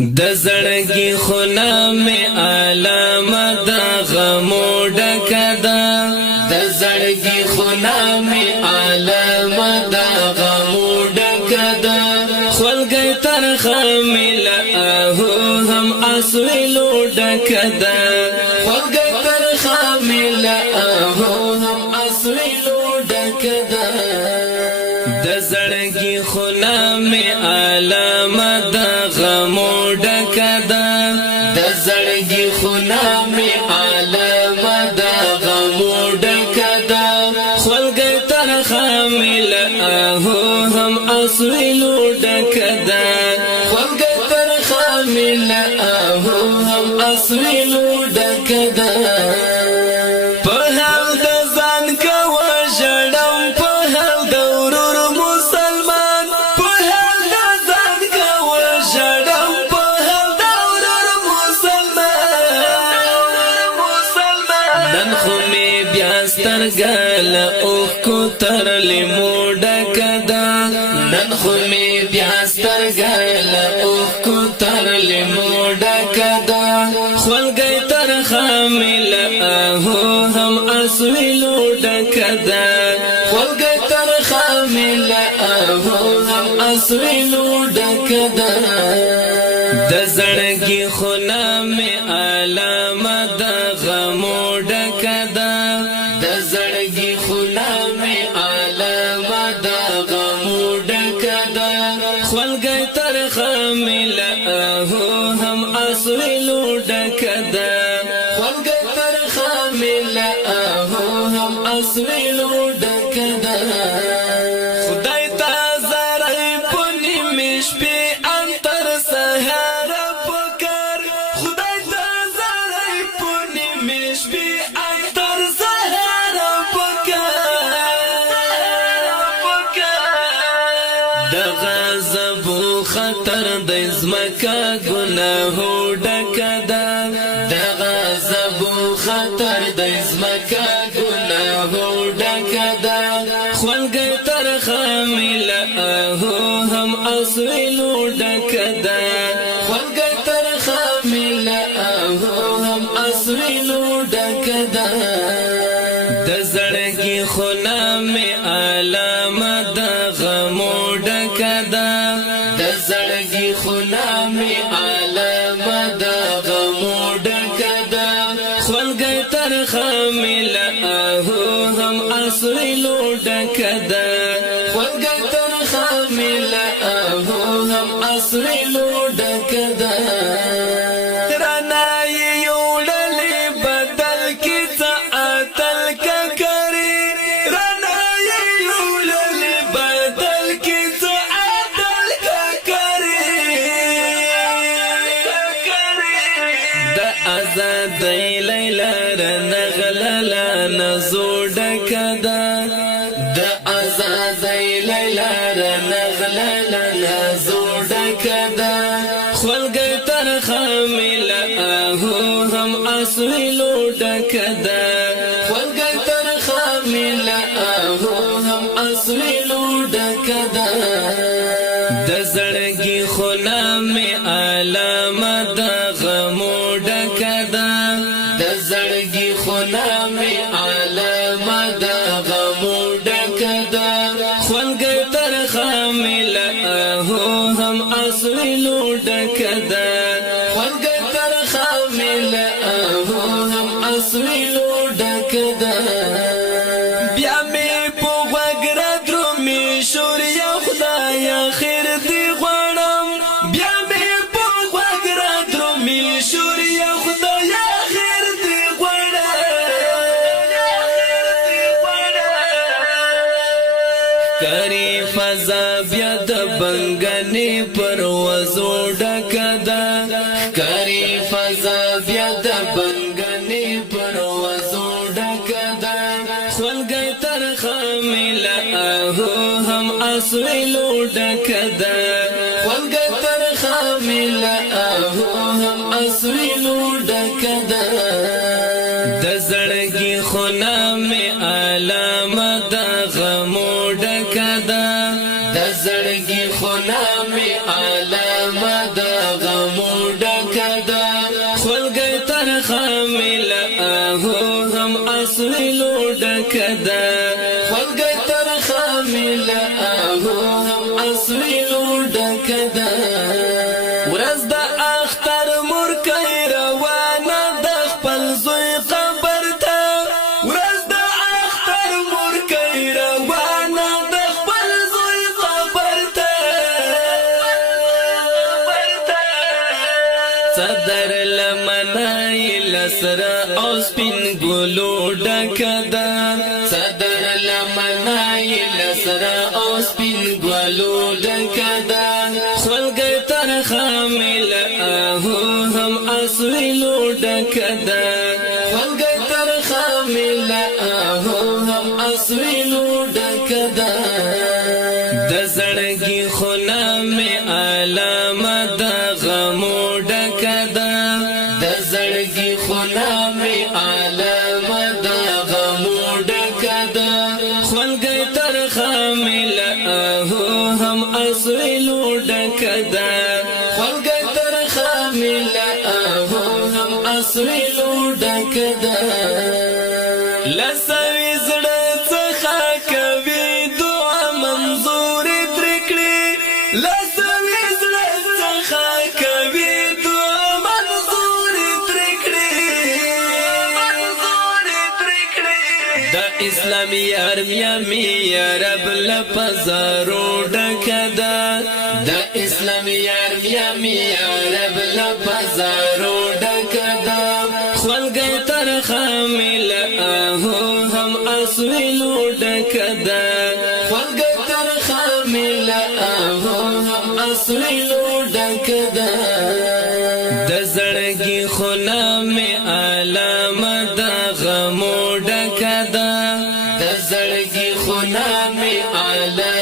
د زړګي خونه می علامه د غمو ډکه ده د زړګي خونه می علامه د غمو ډکه ده خلګي ترخه می له هم اسویلو ډکه ده خلګي ترخه می له هم اسویلو ډکه ده د زړګي خونه می علامه د غمو ډکه ده د زړګي خونه می علامه د غمو ډکه ده خلګي ترخه می له هم اسویلو ډکه ده خلګي ترخه می له هم اسویلو ډکه ده سترګل اوخ کو ترلی موډه کدا نن خو می بیا سترګل اوخ کو ترلی موډه کدا خلګي ترخه مل هم اسویلو ډکدا خلګي ترخه مل هم اسویلو ډکدا د زړګي خونه می علامه د غمو ډکدا د زړګي خونه می علامه د غمو ډکه ده خلګي ترخه می له هم اسویلو ډکه ده خلګي ترخه می له هم اسویلو ډکه ده خدای ته زړی پونی مش په انتر سحر پکر خدای ته زړی پونی مش په انتر د غضب خطر د زمکا ګناهو ډکه ده د غضب خطر د زمکا ګناهو ډکه ده خلګي ترخه می له هم اسویلو ډکه ده خلګي ترخه می له هم اسویلو ډکه ده د زړګي خونه می علامه د غمو ډکه ده د زړګي خونه می علامه د غمو ډکه ده خلګي ترخه می له هم اسویلو ډکه ده خلګي ترخه می له هم اسویلو ډکه ده د لیلا رنغللا نزو ډکه ده د آزاد لیلا رنغللا نزو ډکه ده خلګي ترخه می له هم اسویلو ډکه ده خلګي ترخه می له هم اسویلو ډکه ده د زړګي خونه می علامه د غمو ډکه ده د زړګي خونه می علامه د غمو ډکه ده خلګي ترخه می له هم اسویلو ډکه ده خلګي ترخه می له هم اسویلو ډکه ده بیا می په وګره درو می شور یا خدای خیر دی غواړم بیا می په وګره درو می شور یا خدای خیر دی کری فضا بیا د بنګنی پروازو ډکه ده کری فضا بیا د بنګنی پروازو ډکه ده خلګي ترخه می له هم اسویلو ډکه ده خلګي ترخه می له هم اسویلو ډکه ده د زړګي خونه می علامه د غمو ډکه ده د زړګي خونه می علامه د غمو ورځ د اختر مرکۍ روانه د خپل زوی قبر ته ورځ د اختر مرکۍ روانه د خپل زوی قبر ته صدر لمنای لسره او سپین ګلو ډکه ده صدر لمنای لسره او سپین ګلو ډکه ده خولګۍ ترخه مله اهو هم اسویلو ډکه ده خولګۍ ترخه مله اهو هم اسویلو ډکه ده د زړګي خونه مې علامه د غمو ډکه ده د زړګي خونه مې علامه د غمو ډکه ده خولګۍ ترخه مله اهو هم اسویلو ډکه ده خولګۍ ترخه مله اهو هم اسویلو ډکه ده لسوي زړه څخه کوي دعا منظور ترې کړي لسوي زړه څخه کوي دعا منظور ترې کړي د اسلامي ارمیا می رب لپزارو ډکه ده د اسلامي ارمیا می رب لپزارو ډکه ده خولګۍ ترخه مله اهو هم اسویلو ډکه ده خولګۍ ترخه مله اهو هم اسویلو ډکه ده د زړګي خونه مې علامه د غمو ډکه ده د زړګي خونه مې علامه